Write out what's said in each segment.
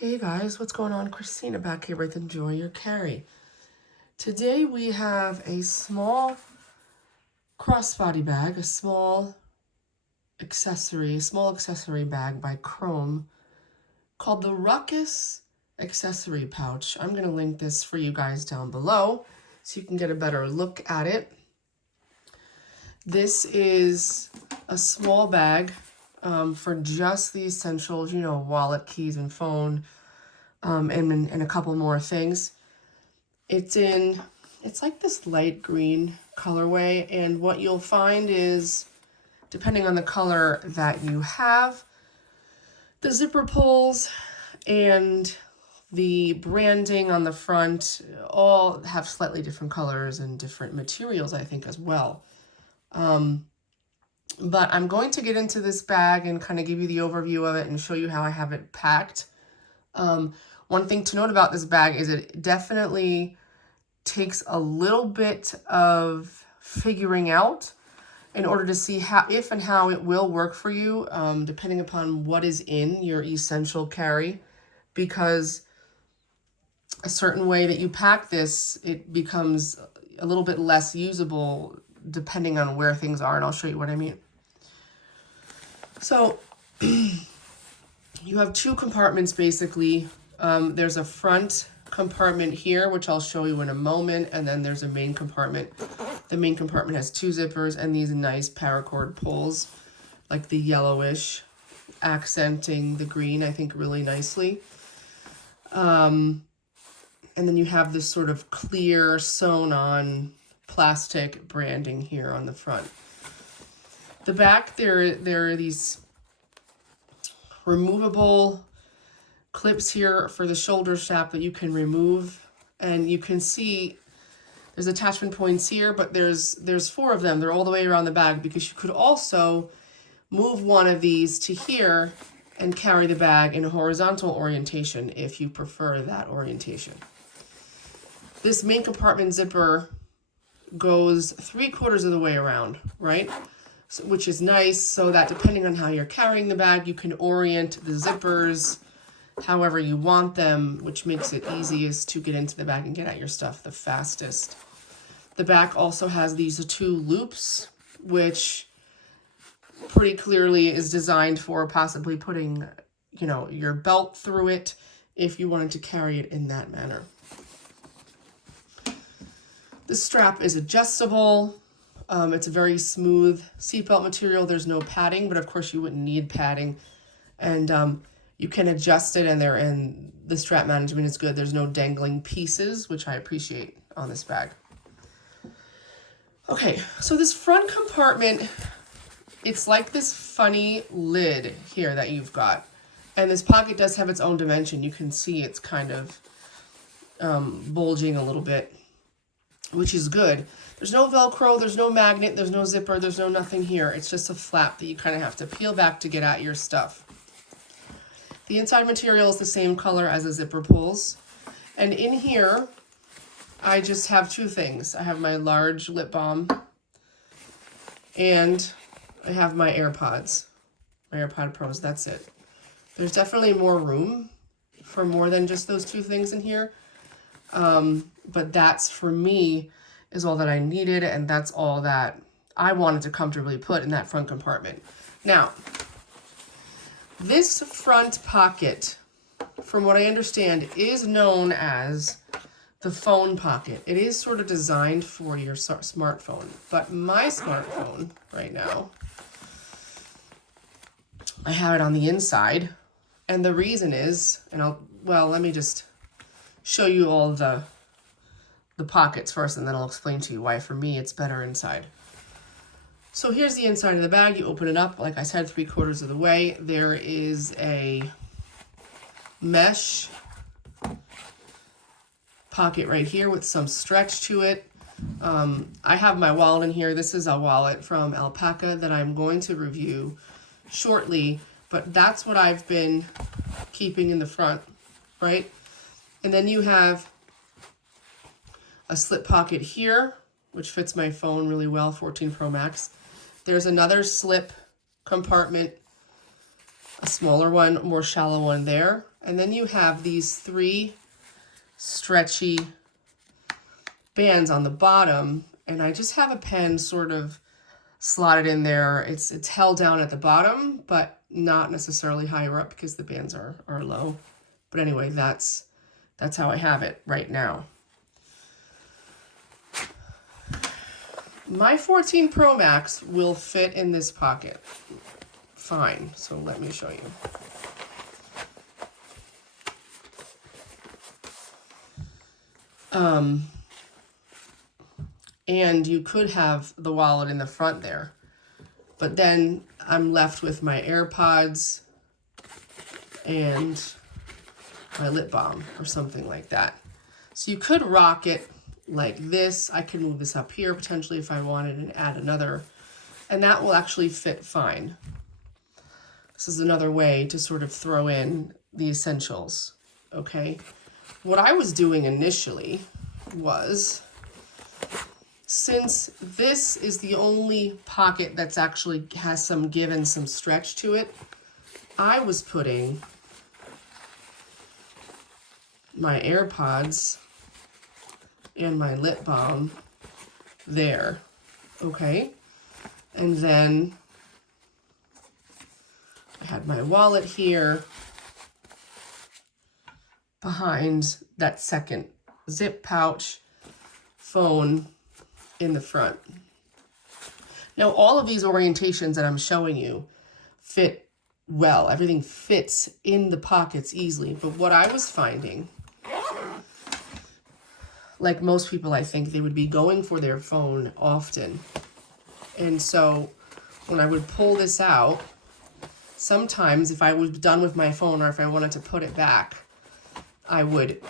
Hey guys, what's going on? Christina back here with Enjoy Your Carry. Today we have a small crossbody bag, a small accessory bag by Chrome called the Ruckas accessory pouch. I'm going to link this for you guys down below so you can get a better look at it. This is a small bag for just the essentials, you know, wallet, keys, and phone, and a couple more things. It's like this light green colorway, and what you'll find is, depending on the color that you have, the zipper pulls and the branding on the front all have slightly different colors and different materials, I think, as well. But I'm going to get into this bag and kind of give you the overview of it and show you how I have it packed. One thing to note about this bag is it definitely takes a little bit of figuring out in order to see if and how it will work for you, depending upon what is in your essential carry, because a certain way that you pack this, it becomes a little bit less usable depending on where things are, and I'll show you what I mean. So you have two compartments basically. There's a front compartment here, which I'll show you in a moment, and then there's a main compartment. The main compartment has two zippers and these nice paracord pulls, like the yellowish, accenting the green, I think, really nicely. And then you have this sort of clear sewn-on plastic branding here on the front. The back, there are these removable clips here for the shoulder strap that you can remove, and you can see there's attachment points here, but there's four of them. They're all the way around the bag, because you could also move one of these to here and carry the bag in a horizontal orientation if you prefer that orientation. This main compartment zipper goes 3/4 of the way around, right? So, which is nice, so that depending on how you're carrying the bag, you can orient the zippers however you want them, which makes it easiest to get into the bag and get at your stuff the fastest. The back also has these two loops, which pretty clearly is designed for possibly putting, you know, your belt through it if you wanted to carry it in that manner. The strap is adjustable. It's a very smooth seatbelt material. There's no padding, but of course you wouldn't need padding. And you can adjust it, and the strap management is good. There's no dangling pieces, which I appreciate on this bag. Okay, so this front compartment, it's like this funny lid here that you've got. And this pocket does have its own dimension. You can see it's kind of bulging a little bit, which is good. There's no Velcro, there's no magnet, there's no zipper, there's no nothing here. It's just a flap that you kind of have to peel back to get at your stuff. The inside material is the same color as the zipper pulls. And in here, I just have two things. I have my large lip balm, and I have my AirPods, my AirPod Pros, that's it. There's definitely more room for more than just those two things in here. But that's, for me, is all that I needed, and that's all that I wanted to comfortably put in that front compartment. Now, this front pocket, from what I understand, is known as the phone pocket. It is sort of designed for your smartphone, but my smartphone right now, I have it on the inside, and the reason is, and let me just show you all the pockets first, and then I'll explain to you why for me it's better inside. So here's the inside of the bag. You open it up, like I said, 3/4 of the way. There is a mesh pocket right here with some stretch to it. I have my wallet in here. This is a wallet from Alpaca that I'm going to review shortly, but that's what I've been keeping in the front, right? And then you have a slip pocket here, which fits my phone really well, 14 Pro Max. There's another slip compartment, a smaller one, more shallow one there. And then you have these 3 stretchy bands on the bottom, and I just have a pen sort of slotted in there. It's held down at the bottom, but not necessarily higher up because the bands are low. But anyway, that's how I have it right now. My 14 Pro Max will fit in this pocket fine. So let me show you. And you could have the wallet in the front there, but then I'm left with my AirPods and my lip balm or something like that. So you could rock it like this. I could move this up here potentially if I wanted and add another, and that will actually fit fine. This is another way to sort of throw in the essentials, okay? What I was doing initially was, since this is the only pocket that's actually has some give and some stretch to it, I was putting my AirPods and my lip balm there, okay? And then I had my wallet here behind that second zip pouch, phone in the front. Now, all of these orientations that I'm showing you fit well. Everything fits in the pockets easily. But what I was finding, like most people, I think they would be going for their phone often. And so when I would pull this out, sometimes if I was done with my phone or if I wanted to put it back, I would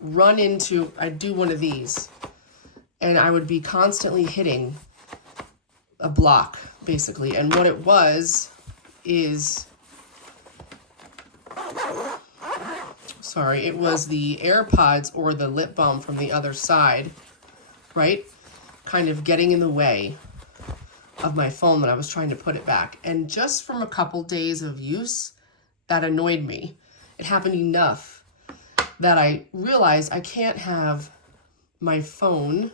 run into, I'd do one of these, and I would be constantly hitting a block, basically. And what it was is, sorry, it was the AirPods or the lip balm from the other side, right? Kind of getting in the way of my phone when I was trying to put it back. And just from a couple days of use, that annoyed me. It happened enough that I realized I can't have my phone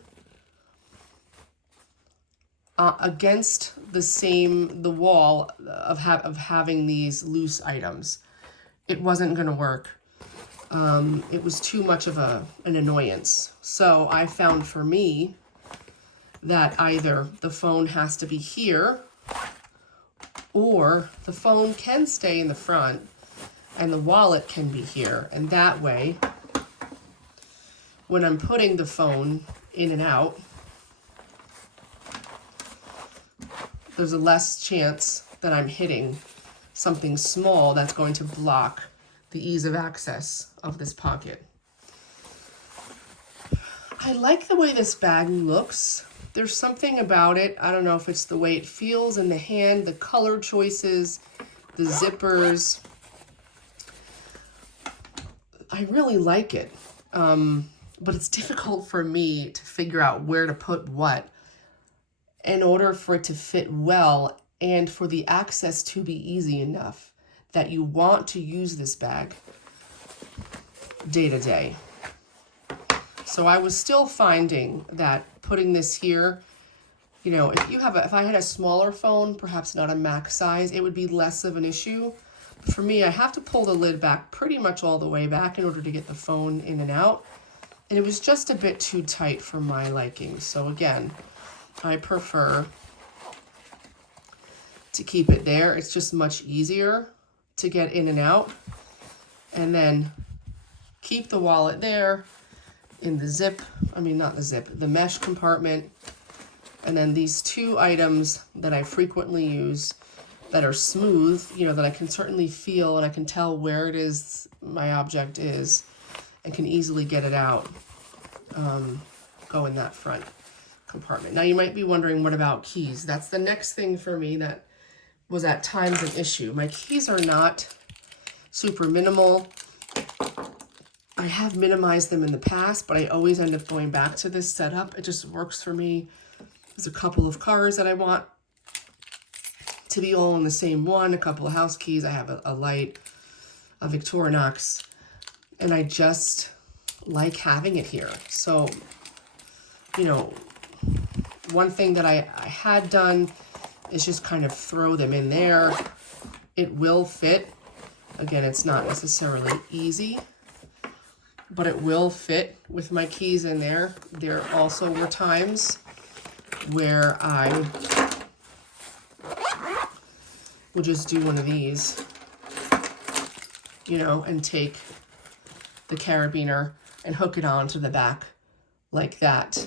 against the wall of having these loose items. It wasn't going to work. It was too much of an annoyance. So I found for me that either the phone has to be here or the phone can stay in the front and the wallet can be here. And that way, when I'm putting the phone in and out, there's a less chance that I'm hitting something small that's going to block the ease of access of this pocket. I like the way this bag looks. There's something about it. I don't know if it's the way it feels in the hand, the color choices, the zippers. I really like it. But it's difficult for me to figure out where to put what in order for it to fit well and for the access to be easy enough that you want to use this bag day to day. So I was still finding that putting this here, you know, if I had a smaller phone, perhaps not a max size, it would be less of an issue. But for me, I have to pull the lid back pretty much all the way back in order to get the phone in and out. And it was just a bit too tight for my liking. So again, I prefer to keep it there. It's just much easier to get in and out. And then keep the wallet there in the zip, the mesh compartment. And then these 2 items that I frequently use that are smooth, you know, that I can certainly feel and I can tell where it is my object is and can easily get it out, go in that front compartment. Now you might be wondering, what about keys? That's the next thing for me that was at times an issue. My keys are not super minimal. I have minimized them in the past, but I always end up going back to this setup. It just works for me. There's a couple of cars that I want to be all in the same one, a couple of house keys. I have a light. a Victorinox, and I just like having it here. So, you know, one thing that I had done is just kind of throw them in there. It will fit. Again, it's not necessarily easy, but it will fit with my keys in there. There also were times where I would just do one of these, you know, and take the carabiner and hook it onto the back like that.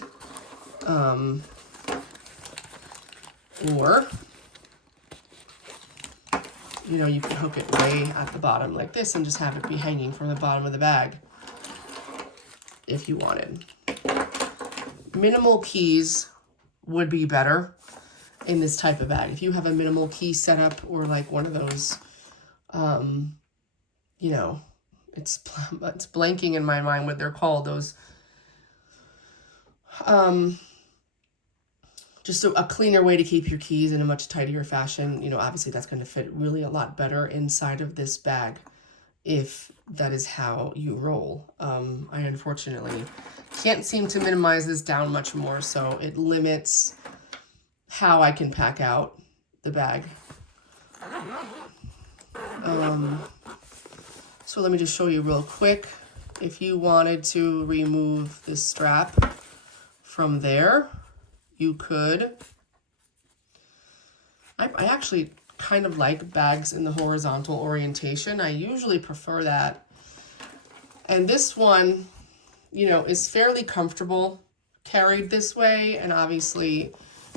Or, you know, you can hook it way at the bottom like this and just have it be hanging from the bottom of the bag if you wanted. Minimal keys would be better in this type of bag. If you have a minimal key setup or like one of those, you know, it's blanking in my mind what they're called, those, just a cleaner way to keep your keys in a much tidier fashion. You know, obviously that's going to fit really a lot better inside of this bag if that is how you roll. I unfortunately can't seem to minimize this down much more, so it limits how I can pack out the bag. So let me just show you real quick. If you wanted to remove this strap from there, you could. I actually kind of like bags in the horizontal orientation. I usually prefer that. And this one, you know, is fairly comfortable carried this way. And obviously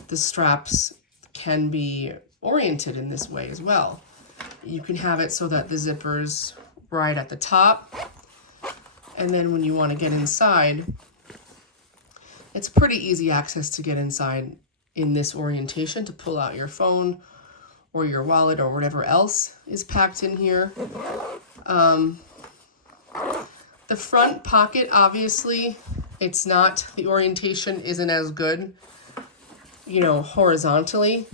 the straps can be oriented in this way as well. You can have it so that the zipper's right at the top. And then when you want to get inside, it's pretty easy access to get inside in this orientation, to pull out your phone or your wallet or whatever else is packed in here. The front pocket, obviously, it's not, the orientation isn't as good, you know, horizontally.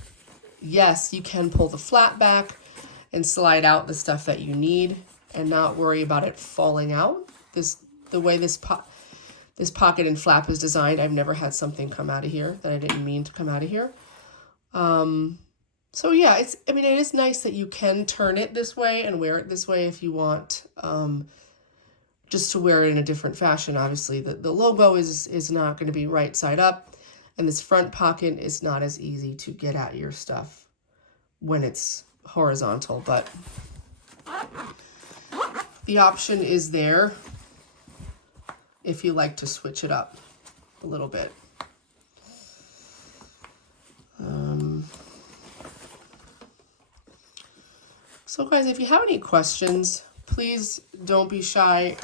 Yes, you can pull the flap back and slide out the stuff that you need and not worry about it falling out. The way this pocket and flap is designed, I've never had something come out of here that I didn't mean to come out of here. So yeah, it is nice that you can turn it this way and wear it this way if you want, just to wear it in a different fashion. Obviously, the logo is not going to be right side up, and this front pocket is not as easy to get at your stuff when it's horizontal, but the option is there if you like to switch it up a little bit. So guys, if you have any questions, please don't be shy.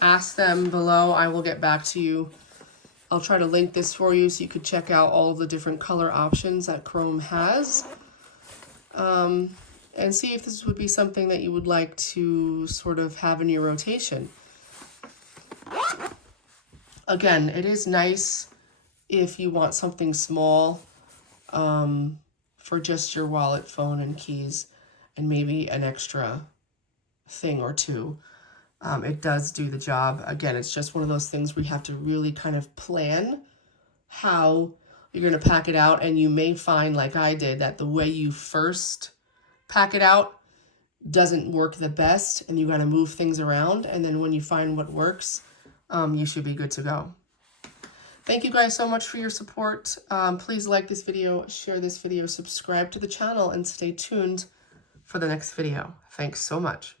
Ask them below. I will get back to you. I'll try to link this for you so you could check out all of the different color options that Chrome has. And see if this would be something that you would like to sort of have in your rotation. Again, it is nice if you want something small for just your wallet, phone, and keys, and maybe an extra thing or two. It does do the job. Again, it's just one of those things where you have to really kind of plan how you're going to pack it out, and you may find, like I did, that the way you first pack it out doesn't work the best, and you got to move things around, and then when you find what works, you should be good to go. Thank you guys so much for your support. Please like this video, share this video, subscribe to the channel, and stay tuned for the next video. Thanks so much.